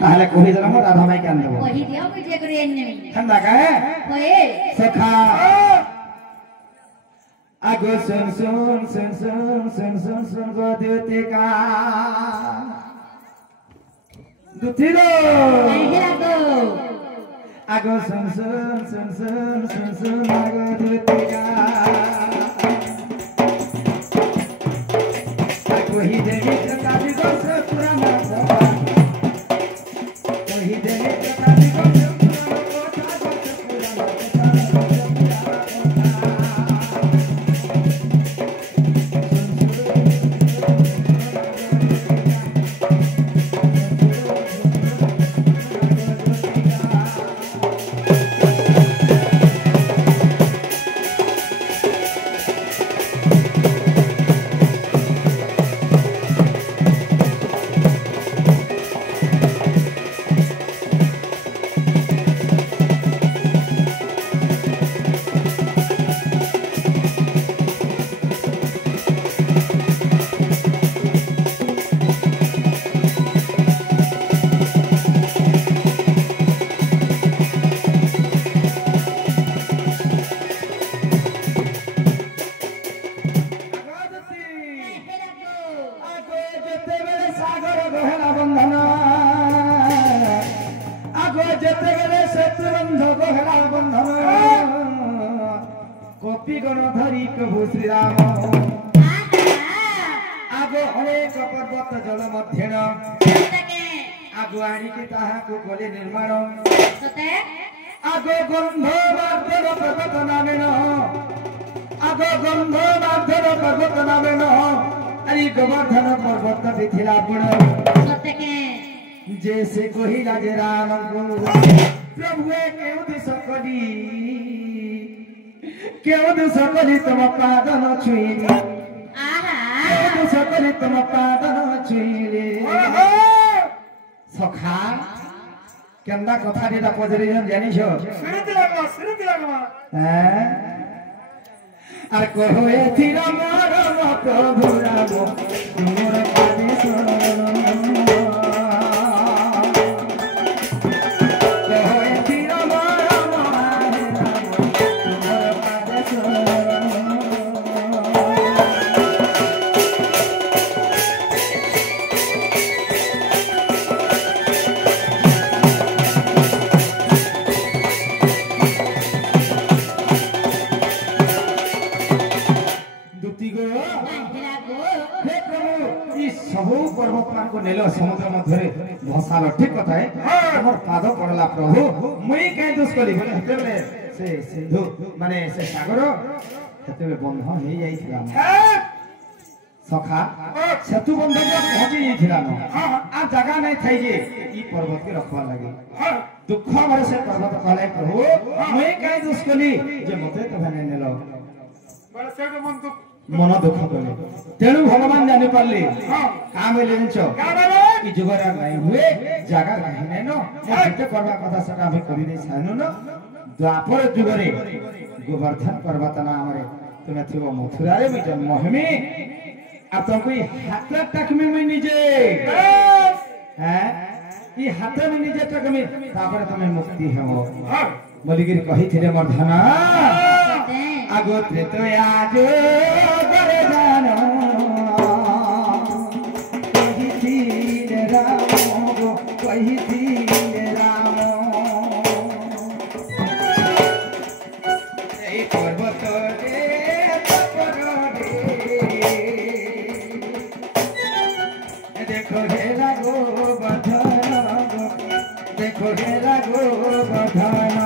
ताहले कोही जरा म राधा माई कान देबो कोही दियो बुझे करे एन्नेमी खंदा का ओए सखा आगो सुन सुन सुन सुन सुन सुन सुन गो देवते का दुतिरो हेरा गो आगो सुन सुन सुन सुन सुन सुन आगो देवते का आगो ही देवी का दिगो से पुराना कोही देवी का दिगो से कॉपी गणधरी प्रभु श्री राम आगो अनेक पर्वत जल मध्येन आगो आणिके ताहाको गले निर्माण आगो गंध मार्दन पर्वत नामेन आगो गंध मार्दन पर्वत नामेन अरे गोवर्धन पर्वत मिथिला गुण जैसे कहिला जे राम प्रभु केउ दिस कली तम पादन छुइली केउ दिस कली तम पादन छुइली सखा केंदा कथा दिला पजरी जानिछो सिरति लागमा आर कहो एथि राम राम प्रभु राम तुमर पादे शरण समुद्र मध्य भसाल ठीक कथा है हमर पाद पड़ला प्रभु मुई कहीं दोष करी बोले हेते बेले से सिंधु माने से सागर हेते बेले बंध हे जाइथिला सखा सेतु बंध के पहुंची जाइथिला न आ जगह नहीं थाई जे ई पर्वत के रखवा लागे दुख भरे से पर्वत कहले प्रभु मुई कहीं दोष करी जे मते तो भने नेलो बड़ा से मन दुख कले तेणु भगवान जानि पारले का बोले जंचो ई जुगरा नाही हुए जागा नाही नै न जेते करबा कथा सका हम करि नै सानु न द्वापर जुगरे गोवर्धन पर्वत नामरे तुमे थिबो मथुरा रे मी जन्म हेमी आ तो कोई हाथ टकमे मैं निजे हैं ई हाथ में निजे टकमे तापर तमे मुक्ति हेबो बोलिगिर कहि थिले मर्धना आगो तो आज करे जानो कही थी राम कही थी राम ए पर्वत रे तपर रे देखो हे लागो बधन देखो हे लागो बधन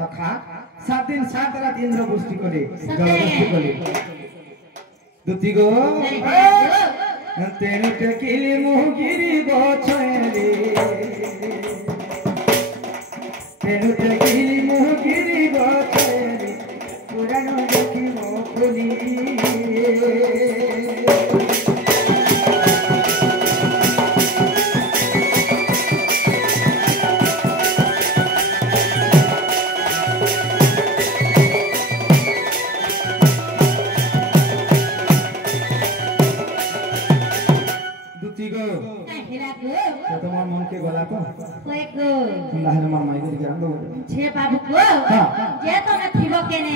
सखा 7 दिन 7 रात इंद्र वृष्टि करे जल वृष्टि करे दुती गो तेनु टेकिली मुगिरी गो छेली তোমার মনকে গলা তো কই গো তাহলে আমার মাইদের জ্ঞান দেবো ছে বাবু গো হ্যাঁ যে তো না থিব কেনে